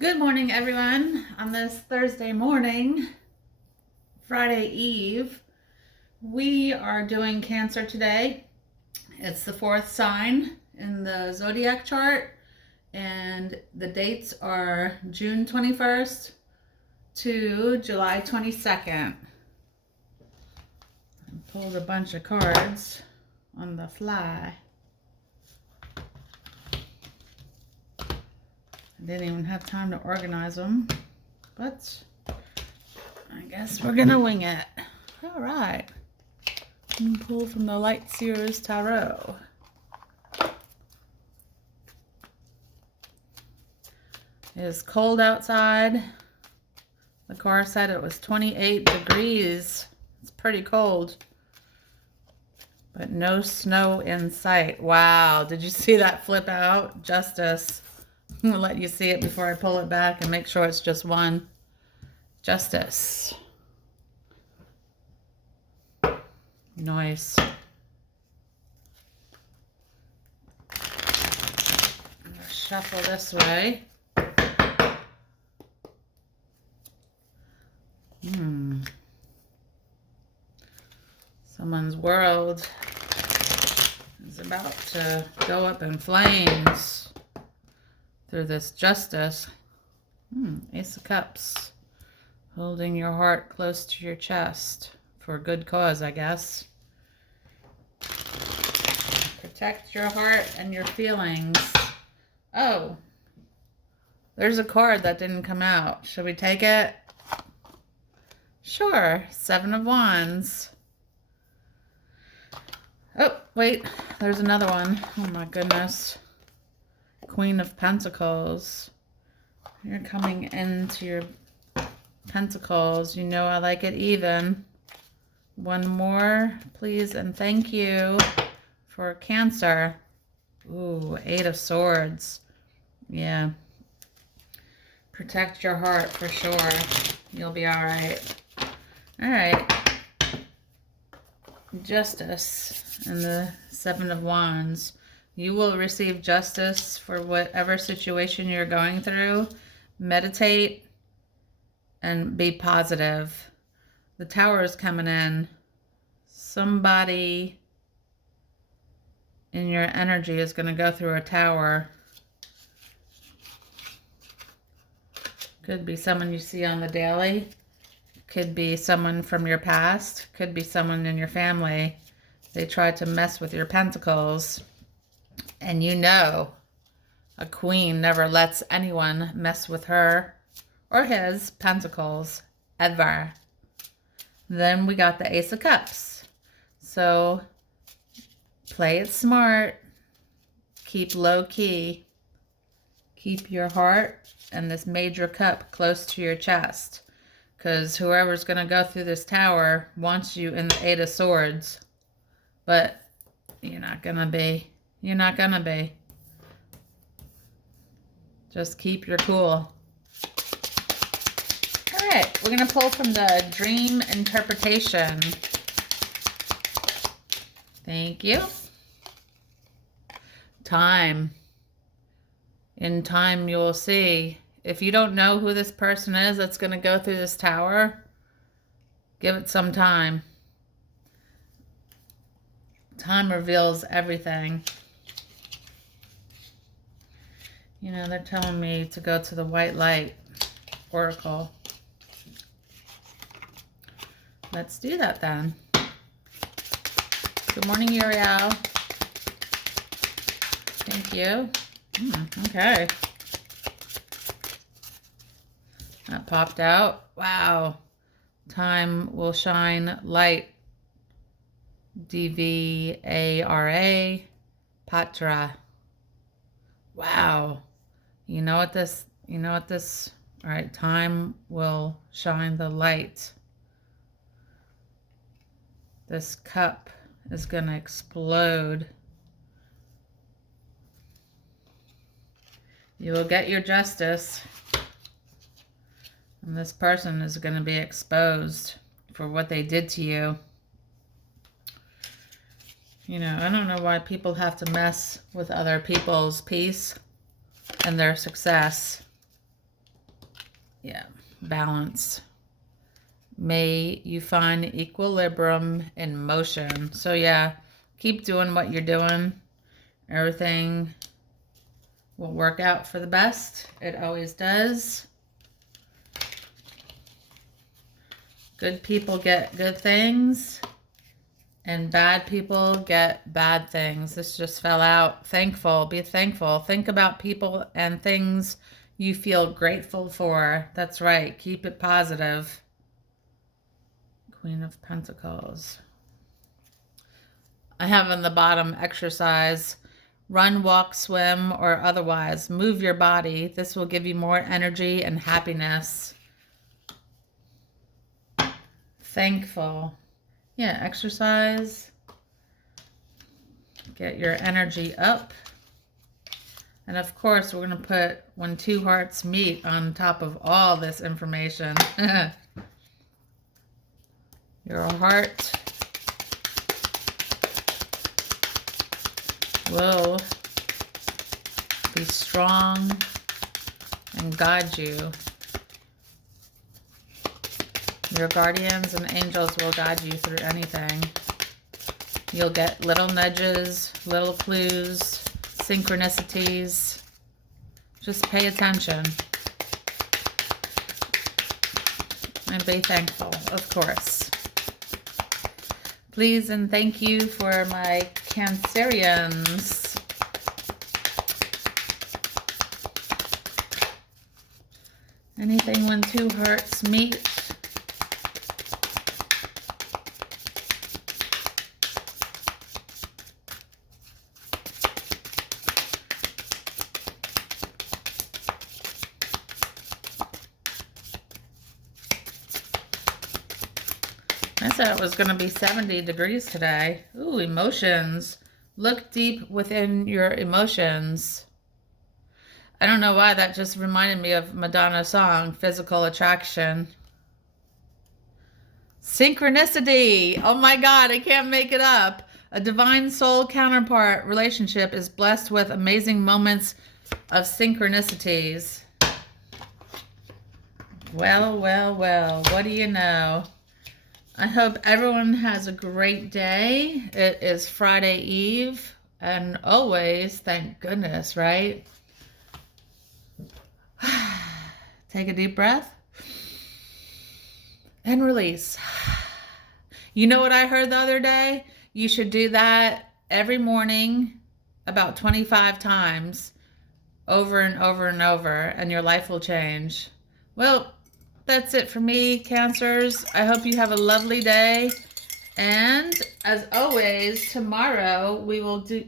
Good morning, everyone. On this Thursday morning, Friday Eve, we are doing Cancer today. It's the fourth sign in the zodiac chart, and the dates are June 21st to July 22nd. I pulled a bunch of cards on the fly. I didn't even have time to organize them, but I guess we're gonna wing it. All right. Pull from the Light Seers Tarot. It is cold outside. The car said it was 28 degrees. It's pretty cold. But no snow in sight. Wow, did you see that flip out? Justice. I'm gonna let you see it before I pull it back and make sure it's just one. Justice. Nice. I'm gonna shuffle this way. Someone's world is about to go up in flames through this justice. Ace of Cups. Holding your heart close to your chest for a good cause, I guess. Protect your heart and your feelings. Oh, there's a card that didn't come out. Should we take it? Sure. Seven of Wands. Oh, wait. There's another one. Oh, my goodness. Queen of Pentacles. You're coming into your Pentacles. You know I like it even. One more, please, and thank you for Cancer. Ooh, Eight of Swords. Yeah. Protect your heart for sure. You'll be all right. All right. Justice and the Seven of Wands. You will receive justice for whatever situation you're going through. Meditate and be positive. The Tower is coming in. Somebody in your energy is going to go through a tower. Could be someone you see on the daily. Could be someone from your past. Could be someone in your family. They tried to mess with your pentacles. And you know, a queen never lets anyone mess with her or his pentacles, ever. Then we got the Ace of Cups. So play it smart. Keep low key. Keep your heart and this Major Cup close to your chest. Because whoever's going to go through this tower wants you in the Eight of Swords. But you're not going to be. You're not going to be. Just keep your cool. All right, we're going to pull from the Dream Interpretation. Thank you. Time. In time, you will see. If you don't know who this person is that's going to go through this tower, give it some time. Time reveals everything. You know, they're telling me to go to the White Light Oracle. Let's do that then. Good morning, Uriel. Thank you. Okay. That popped out. Wow. Time will shine light. Dvara. Patra. Wow. You know what this, all right, time will shine the light. This cup is going to explode. You will get your justice. And this person is going to be exposed for what they did to you. You know, I don't know why people have to mess with other people's peace and their success. Yeah, balance. May you find equilibrium in motion. So yeah, keep doing what you're doing. Everything will work out for the best. It always does. Good people get good things, and bad people get bad things. This just fell out. Thankful. Be thankful. Think about people and things you feel grateful for. That's right. Keep it positive. Queen of Pentacles. I have on the bottom exercise. Run, walk, swim, or otherwise. Move your body. This will give you more energy and happiness. Thankful. Yeah, exercise. Get your energy up. And of course, we're going to put when two hearts meet on top of all this information. Your heart will be strong and guide you. Your guardians and angels will guide you through anything. You'll get little nudges, little clues, synchronicities. Just pay attention. And be thankful, of course. Please and thank you for my Cancerians. Anything when two hearts meet. I said it was going to be 70 degrees today. Ooh, emotions. Look deep within your emotions. I don't know why that just reminded me of Madonna's song, Physical Attraction. Synchronicity. Oh my God, I can't make it up. A divine soul counterpart relationship is blessed with amazing moments of synchronicities. Well, well, well, what do you know? I hope everyone has a great day. It is Friday Eve, and always, thank goodness, right? Take a deep breath and release. You know what I heard the other day? You should do that every morning about 25 times over and over and over, and your life will change. Well, that's it for me, Cancers. I hope you have a lovely day. And as always, tomorrow we will do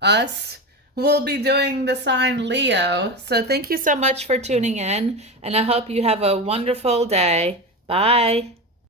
us. We'll be doing the sign Leo. So thank you so much for tuning in, and I hope you have a wonderful day. Bye.